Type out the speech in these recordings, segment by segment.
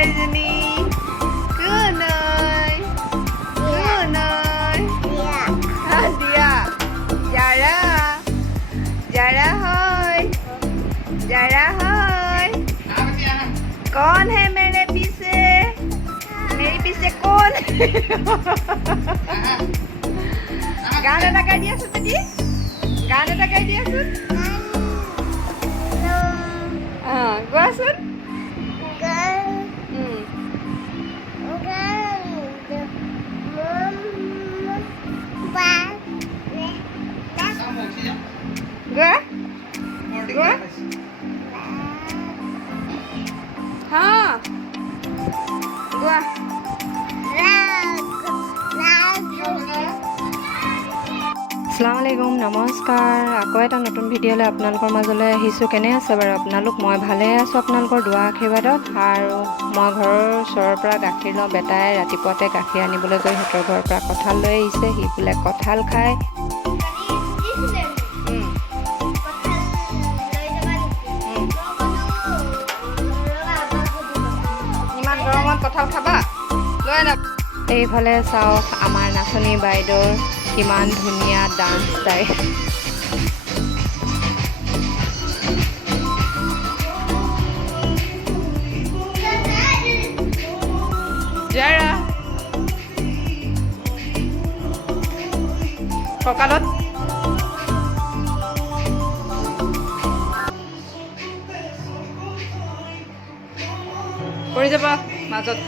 হয় জনী কোন ঐ কোন ঐ দিয়া जारा जारा है कौन है मेरे पीछे कौन गाना लगा दिया सुन बेटी गाना लगा दिया सुन हाँ गुआ सुन गुआ गुआ हाँ गुआ আসসালামুআলাইকুম নমস্কাৰ আকৌ এটা নতুন ভিডিঅ'লৈ আপোনালোকৰ মাজলৈ আহিছোঁ কেনে আছে বাৰু আপোনালোক মই ভালে আছোঁ আপোনালোকৰ দোৱা আশীৰ্বাদত আৰু মই ঘৰৰ ওচৰৰ পৰা গাখীৰ লওঁ বেটাই ৰাতিপুৱাতে গাখীৰ আনিবলৈ গৈ সিহঁতৰ ঘৰৰ পৰা কঁঠাল লৈ আহিছে সি বোলে কঁঠাল খায় ইমান গৰমত কঁঠাল খাবা লৈ আনা এইফালে চাওক আমাৰ নাচনী বাইদেউৰ কিমান ধুনীয়া ডান্স তাই জাৰা কঁকালত পৰি যাব মাজত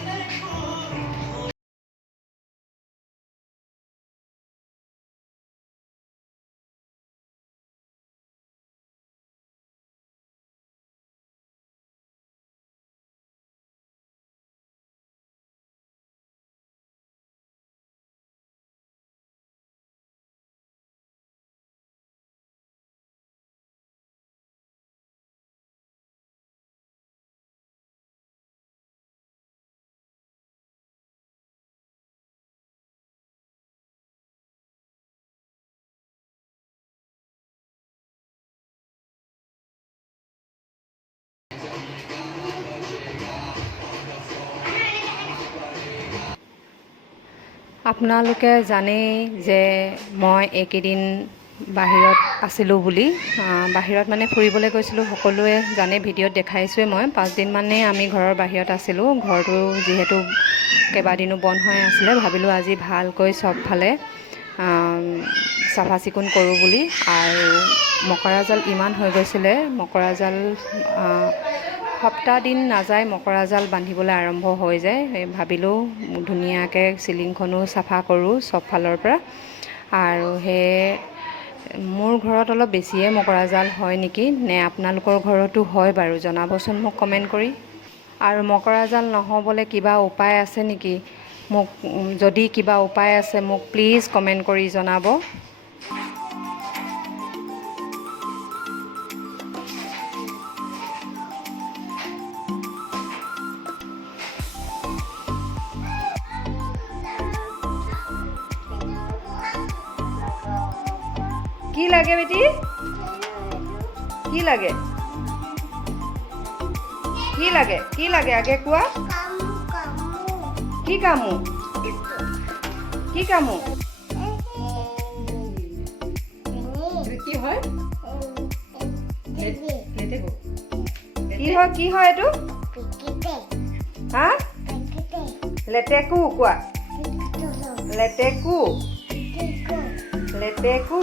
আপোনালোকে জানেই যে মই এইকেইদিন বাহিৰত আছিলোঁ বুলি বাহিৰত মানে ফুৰিবলৈ গৈছিলোঁ সকলোৱে জানে ভিডিঅ'ত দেখাইছোৱে মই 5 দিন মানে আমি ঘৰৰ বাহিৰত আছিলোঁ ঘৰটো যিহেতু কেইবাদিনো বন্ধ হৈ আছিলে ভাবিলোঁ আজি ভালকৈ চবফালে চাফা চিকুণ কৰোঁ বুলি আৰু মকৰা জাল ইমান হৈ গৈছিলে মকৰা জাল সপ্তাহ দিন নাযায় মকৰা জাল বান্ধিবলৈ আৰম্ভ হৈ যায় ভাবিলোঁ ধুনীয়াকৈ চিলিংখনো চাফা কৰোঁ চব ফালৰ পৰা আৰু সেয়ে মোৰ ঘৰত অলপ বেছিয়ে মকৰা জাল হয় নেকি নে আপোনালোকৰ ঘৰতো হয় বাৰু জনাবচোন মোক কমেণ্ট কৰি আৰু মকৰা জাল নহ'বলৈ কিবা উপায় আছে নেকি মোক যদি কিবা উপায় আছে মোক প্লিজ কমেণ্ট কৰি জনাব কি লাগে বেটি কি লাগে কি লাগে কি লাগে আগে কোৱা কি কামো কি কামো কি হয় কি হয় এইটো হা লেটেকু কোৱা লেটেকু লেটেকু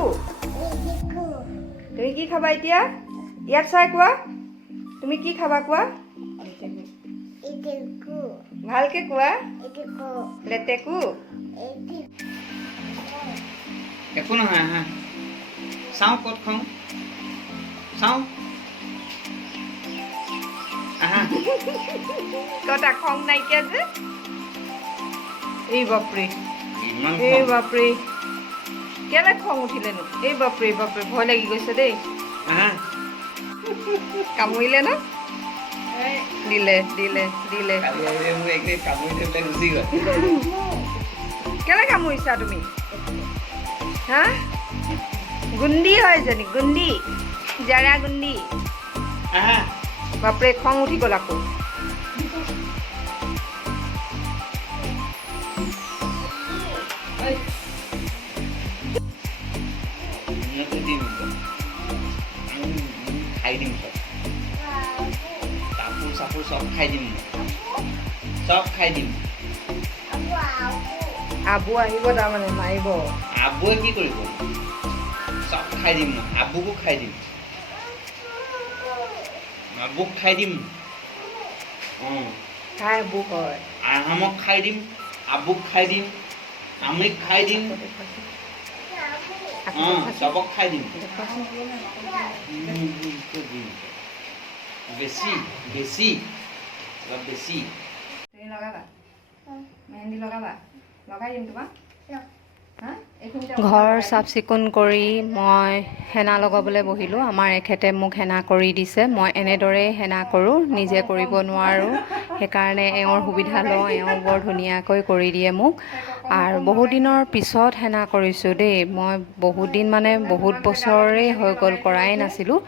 তুমি কি খাবা এতিয়া ইয়াত চাই কোৱা তুমি কি খাবা কোৱা ভালকে কোৱা লেটেকু একো নহয় হা চাওঁ ক'ত খাওঁ চাওঁ কটা খং নাইকিয়া যে এই বাপৰে কেলে খং উঠিলেনো এই বাপৰে ভয় লাগি গৈছে দেই কামুৰিলে ন দিলে কেলে কামুৰিছা তুমি হা গুন্ডি হয় জানি গুন্ডি জাৰা গুন্ডি বাপৰে খং উঠি গ'ল আকৌ খাই দিম চব খাই দিম আবু আহিব তাৰমানে মাৰিব আবুৱে কি কৰিব চব খাই দিম মই আবুকো খাই দিম আবুক খাই দিম খাই আবু হয় আহামক খাই দিম আবুক খাই দিম আমিক খাই দিম চবক খাই দিম বেছি বেছি অলপ বেছি তুমি লগাবা মেহেন্দি লগাবা লগাই দিম তোমাক ঘৰ চাফ চিকুণ কৰি মই হেনা লগাবলৈ বহিলোঁ আমাৰ এখেতে মোক হেনা কৰি দিছে মই এনেদৰেই হেনা কৰোঁ নিজে কৰিব নোৱাৰোঁ সেইকাৰণে এওঁৰ সুবিধা লওঁ এওঁ বৰ ধুনীয়াকৈ কৰি দিয়ে মোক আৰু বহুত দিনৰ পিছত হেনা কৰিছোঁ দেই মই বহুত দিন মানে বহুত বছৰেই হৈ গ'ল কৰাই নাছিলোঁ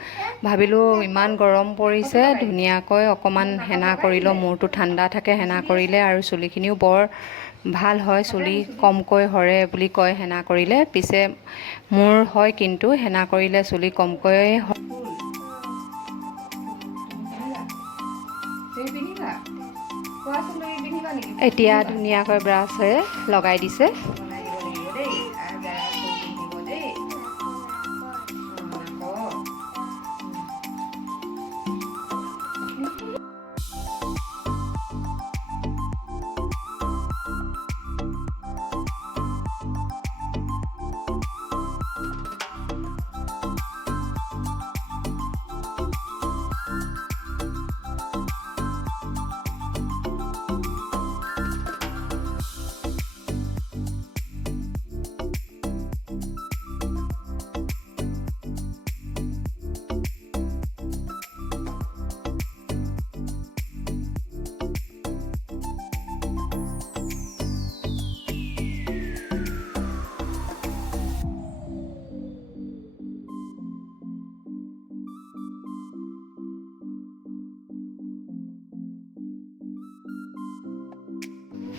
ভাবিলোঁ ইমান গৰম পৰিছে ধুনীয়াকৈ অকণমান হেনা কৰি লওঁ মূৰটো ঠাণ্ডা থাকে হেনা কৰিলে আৰু চুলিখিনিও বৰ ভাল হয় চুলি কমকৈ সৰে বুলি কয় হেনা কৰিলে পিছে মোৰ হয় কিন্তু হেনা কৰিলে চুলি কমকৈ এতিয়া ধুনীয়াকৈ ব্ৰাছেৰে লগাই দিছে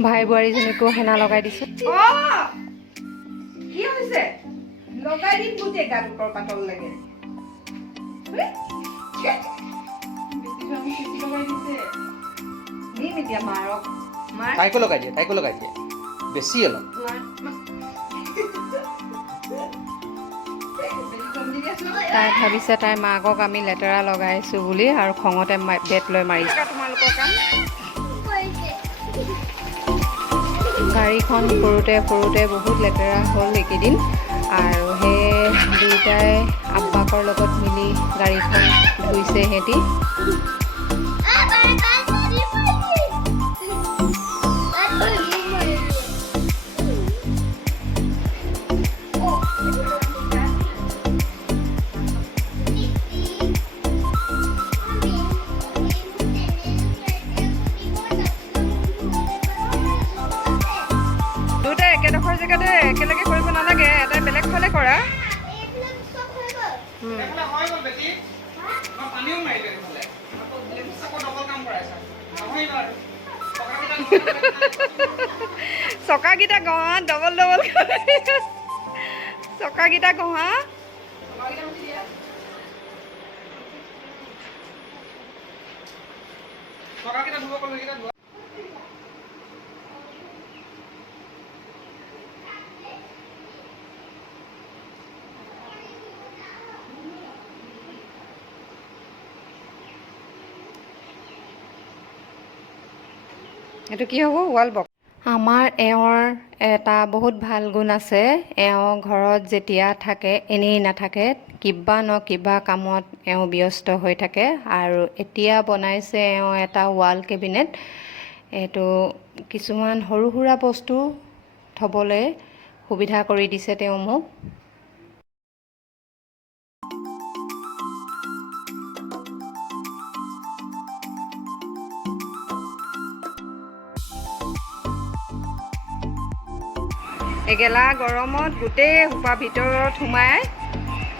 ভাই বোৱাৰীজনীকো হেনা লগাই দিছোঁ কি হৈছে লগাই দিম গোটেই গাটোৰ পাতল লাগে দিম এতিয়া মাৰক তাইকো লগাই দিয়ে বেছি অলপ তাই ভাবিছে তাইৰ মাকক আমি লেতেৰা লগাইছোঁ বুলি আৰু খঙতে বেট লৈ মাৰিছে তোমালোকৰ কাম গাড়ীখন ফুৰোঁতে বহুত লেতেৰা হ'ল এইকেইদিন আৰু সেই দুয়োটাই আব্বাকৰ লগত মিলি গাড়ীখন ধুইছে সিহঁতি একেডোখৰ জেগাতে একেলগে কৰিব নালাগে এটা বেলেগ ফালে কৰা চকাকেইটা গহা ডবল চকাকেইটা গহা এইটো কি হ'ব ৱাল বক্স আমাৰ এওঁৰ এটা বহুত ভাল গুণ আছে এওঁ ঘৰত যেতিয়া থাকে এনেই নাথাকে কিবা ন কিবা কামত এওঁ ব্যস্ত হৈ থাকে আৰু এতিয়া বনাইছে এওঁ এটা ৱাল কেবিনেট এইটো কিছুমান সৰু সুৰা বস্তু থ'বলৈ সুবিধা কৰি দিছে তেওঁ মোক এগেলা গৰমত গোটেই সোপা ভিতৰত সোমাই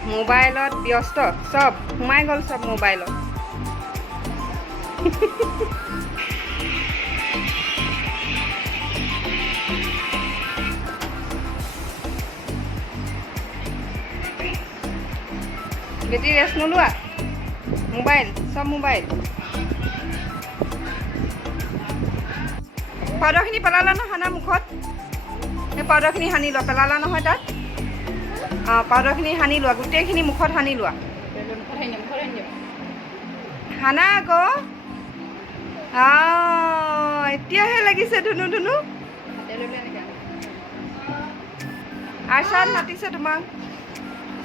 মোবাইলত ব্যস্ত চব সোমাই গ'ল চব মোবাইলত বেটি ৰেষ্ট নোলোৱা মোবাইল চব মোবাইল পাউডাৰখিনি পেলালা ন সানা মুখত এই পাউডাৰখিনি সানি লোৱা পেলালা নহয় তাত পাউডাৰখিনি সানি লোৱা গোটেইখিনি মুখত সানি লোৱা সানা আকৌ এতিয়াহে লাগিছে ধুনু ধুনু আৰ্চাত মাতিছে তোমাক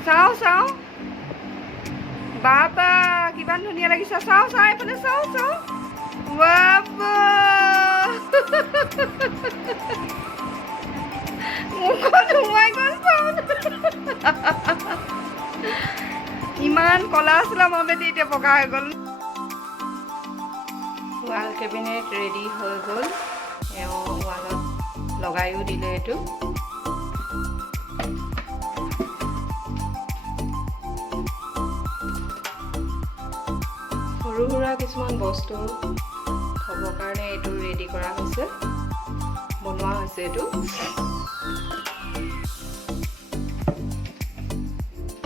চাওঁ চাওঁ বাবা কিমান ধুনীয়া লাগিছে চাওঁ চাওঁ এইফালে চাওঁ চাওঁ বাবা মুখত সোমাই গ'ল চাওঁ ইমান ক'লা আছিলে মমেদি এতিয়া বগা হৈ গ'ল ৱাল কেবিনেট ৰেডি হৈ গ'ল এওঁ ৱালত লগায়ো দিলে এইটো সৰু সুৰা কিছুমান বস্তু থ'বৰ কাৰণে এইটো ৰেডি কৰা হৈছে বনোৱা হৈছে এইটো